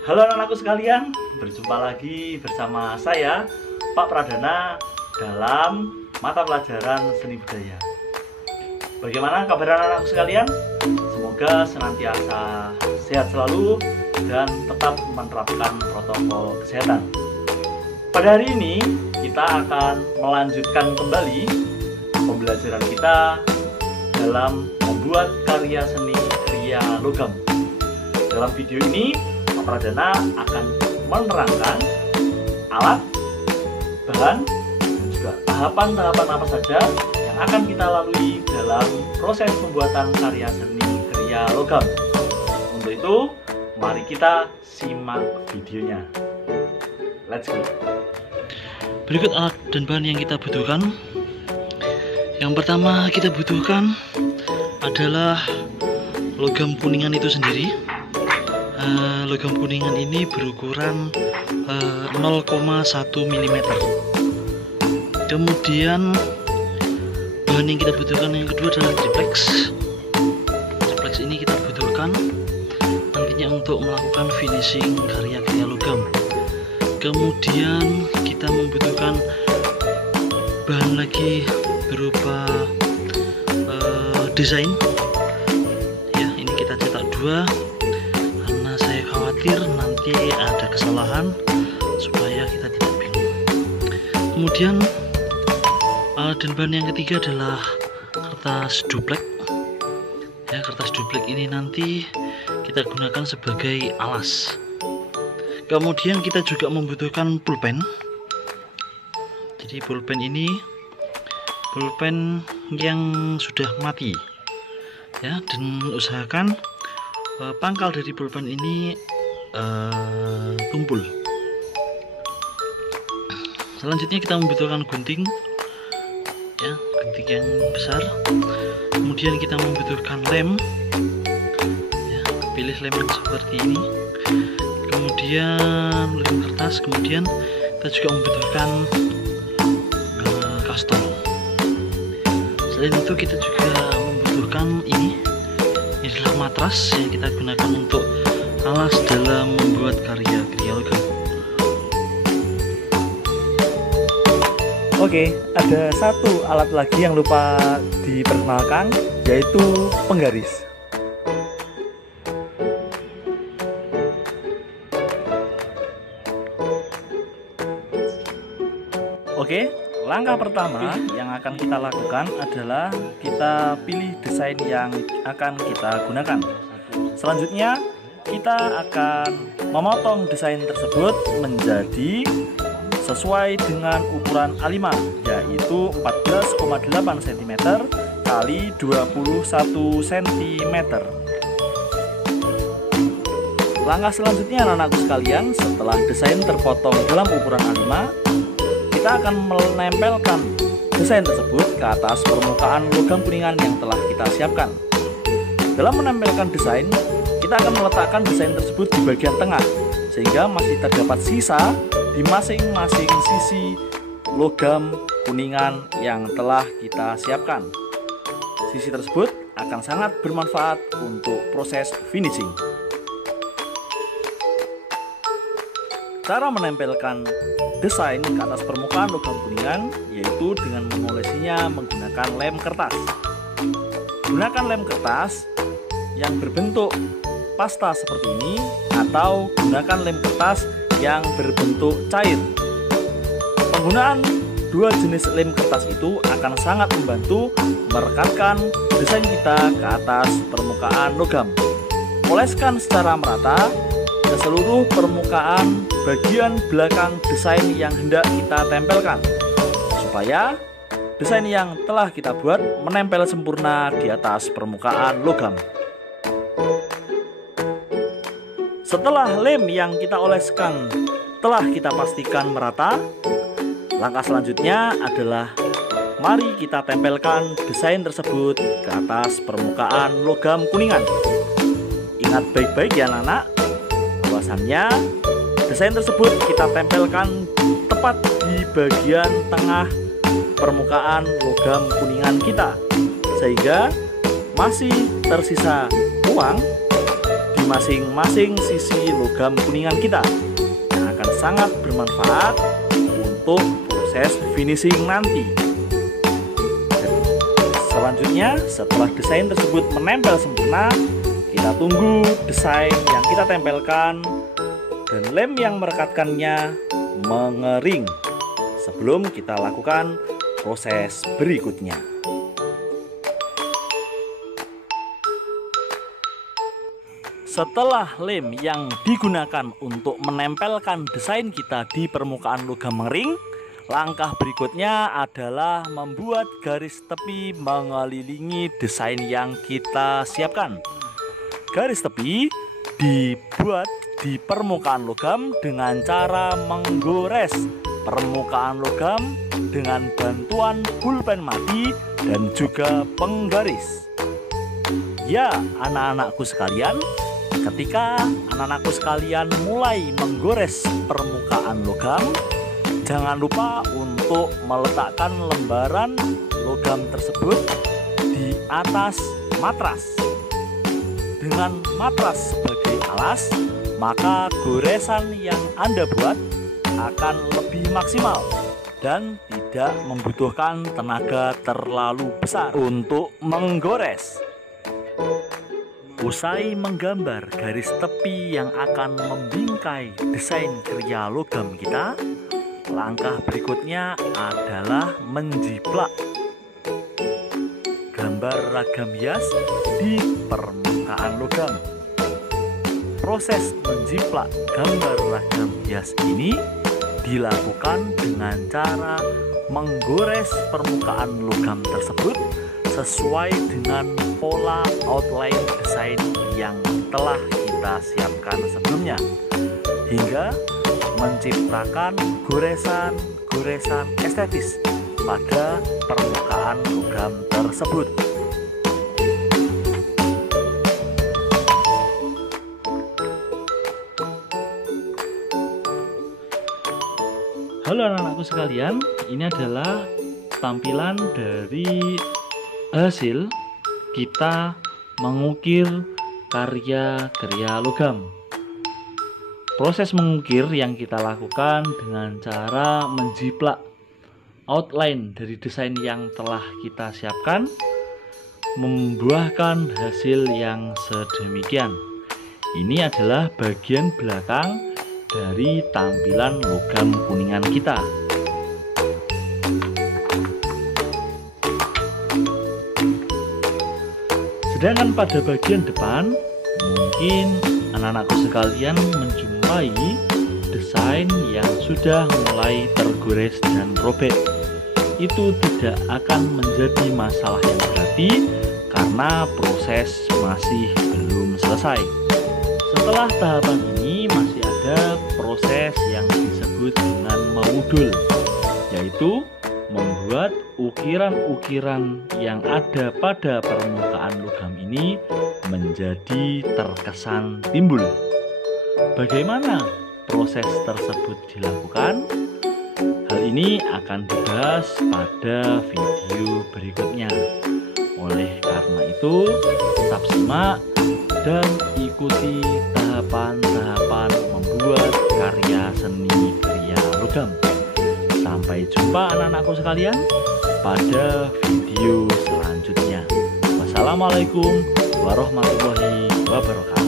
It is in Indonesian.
Halo anak-anakku sekalian, berjumpa lagi bersama saya Pak Pradana dalam mata pelajaran seni budaya. Bagaimana kabar anak-anakku sekalian? Semoga senantiasa sehat selalu dan tetap menerapkan protokol kesehatan. Pada hari ini kita akan melanjutkan kembali pembelajaran kita dalam membuat karya seni kriya logam. Dalam video ini Pak Pradana akan menerangkan alat, bahan, dan juga tahapan-tahapan apa saja yang akan kita lalui dalam proses pembuatan karya seni kriya logam. Untuk itu, mari kita simak videonya. Let's go. Berikut alat dan bahan yang kita butuhkan. Yang pertama kita butuhkan adalah logam kuningan itu sendiri. Logam kuningan ini berukuran 0,1 mm. Kemudian bahan yang kita butuhkan yang kedua adalah triplex. Triplex ini kita butuhkan nantinya untuk melakukan finishing karya-karya logam. Kemudian kita membutuhkan bahan lagi berupa desain. Ya, ini kita cetak 2 karena saya khawatir nanti ada kesalahan supaya kita tidak bingung. Kemudian dan bahan yang ketiga adalah kertas duplek. Ya, kertas duplek ini nanti kita gunakan sebagai alas. Kemudian kita juga membutuhkan pulpen. Jadi pulpen ini pulpen yang sudah mati, ya, dan usahakan pangkal dari pulpen ini tumpul. Selanjutnya kita membutuhkan gunting, ya, gunting yang besar. Kemudian kita membutuhkan lem, ya, pilih lem yang seperti ini. Kemudian lem kertas. Kemudian kita juga membutuhkan kastol. Selain itu kita juga membutuhkan ini adalah matras yang kita gunakan untuk alas dalam membuat karya-karya logam. Oke, ada satu alat lagi yang lupa diperkenalkan, yaitu penggaris. Oke, langkah pertama yang akan kita lakukan adalah kita pilih desain yang akan kita gunakan. Selanjutnya, kita akan memotong desain tersebut menjadi sesuai dengan ukuran A5, yaitu 14,8 cm kali 21 cm. Langkah selanjutnya anak-anakku sekalian, setelah desain terpotong dalam ukuran A5, kita akan menempelkan desain tersebut ke atas permukaan logam kuningan yang telah kita siapkan. Dalam menempelkan desain, kita akan meletakkan desain tersebut di bagian tengah, sehingga masih terdapat sisa di masing-masing sisi logam kuningan yang telah kita siapkan. Sisi tersebut akan sangat bermanfaat untuk proses finishing. Cara menempelkan desain ke atas permukaan logam kuningan yaitu dengan mengolesinya menggunakan lem kertas. Gunakan lem kertas yang berbentuk pasta seperti ini, atau gunakan lem kertas yang berbentuk cair. Penggunaan dua jenis lem kertas itu akan sangat membantu merekatkan desain kita ke atas permukaan logam. Oleskan secara merata ke seluruh permukaan bagian belakang desain yang hendak kita tempelkan, supaya desain yang telah kita buat menempel sempurna di atas permukaan logam. Setelah lem yang kita oleskan telah kita pastikan merata, langkah selanjutnya adalah mari kita tempelkan desain tersebut ke atas permukaan logam kuningan. Ingat baik-baik ya anak-anak, bahwasannya desain tersebut kita tempelkan tepat di bagian tengah permukaan logam kuningan kita, sehingga masih tersisa ruang di masing-masing sisi logam kuningan kita yang akan sangat bermanfaat untuk proses finishing nanti. Selanjutnya, setelah desain tersebut menempel sempurna, kita tunggu desain yang kita tempelkan dan lem yang merekatkannya mengering sebelum kita lakukan proses berikutnya. Setelah lem yang digunakan untuk menempelkan desain kita di permukaan logam mengering, langkah berikutnya adalah membuat garis tepi mengelilingi desain yang kita siapkan. Garis tepi dibuat di permukaan logam dengan cara menggores permukaan logam dengan bantuan pulpen mati dan juga penggaris. Ya, anak-anakku sekalian, ketika anak-anakku sekalian mulai menggores permukaan logam, jangan lupa untuk meletakkan lembaran logam tersebut di atas matras. Dengan matras sebagai alas, maka goresan yang Anda buat akan lebih maksimal dan tidak membutuhkan tenaga terlalu besar untuk menggores. Usai menggambar garis tepi yang akan membingkai desain kriya logam kita, langkah berikutnya adalah menjiplak gambar ragam hias di permukaan logam. Proses menjiplak gambar ragam hias ini dilakukan dengan cara menggores permukaan logam tersebut sesuai dengan pola outline desain yang telah kita siapkan sebelumnya, hingga menciptakan goresan-goresan estetis pada permukaan logam tersebut. Halo anak-anakku sekalian, ini adalah tampilan dari hasil kita mengukir karya logam. Proses mengukir yang kita lakukan dengan cara menjiplak outline dari desain yang telah kita siapkan, membuahkan hasil yang sedemikian. Ini adalah bagian belakang dari tampilan logam kuningan kita. Sedangkan pada bagian depan, mungkin anak-anakku sekalian menjumpai desain yang sudah mulai tergores dan robek. Itu tidak akan menjadi masalah yang berarti karena proses masih belum selesai. Setelah tahapan ini masih ada proses yang disebut dengan mengudul, yaitu membuat ukiran-ukiran yang ada pada permukaan logam ini menjadi terkesan timbul. Bagaimana proses tersebut dilakukan? Hal ini akan dibahas pada video berikutnya. Oleh karena itu, tetap simak dan ikuti tahapan-tahapan membuat karya seni kriya logam. Sampai jumpa anak-anakku sekalian pada video selanjutnya. Wassalamualaikum warahmatullahi wabarakatuh.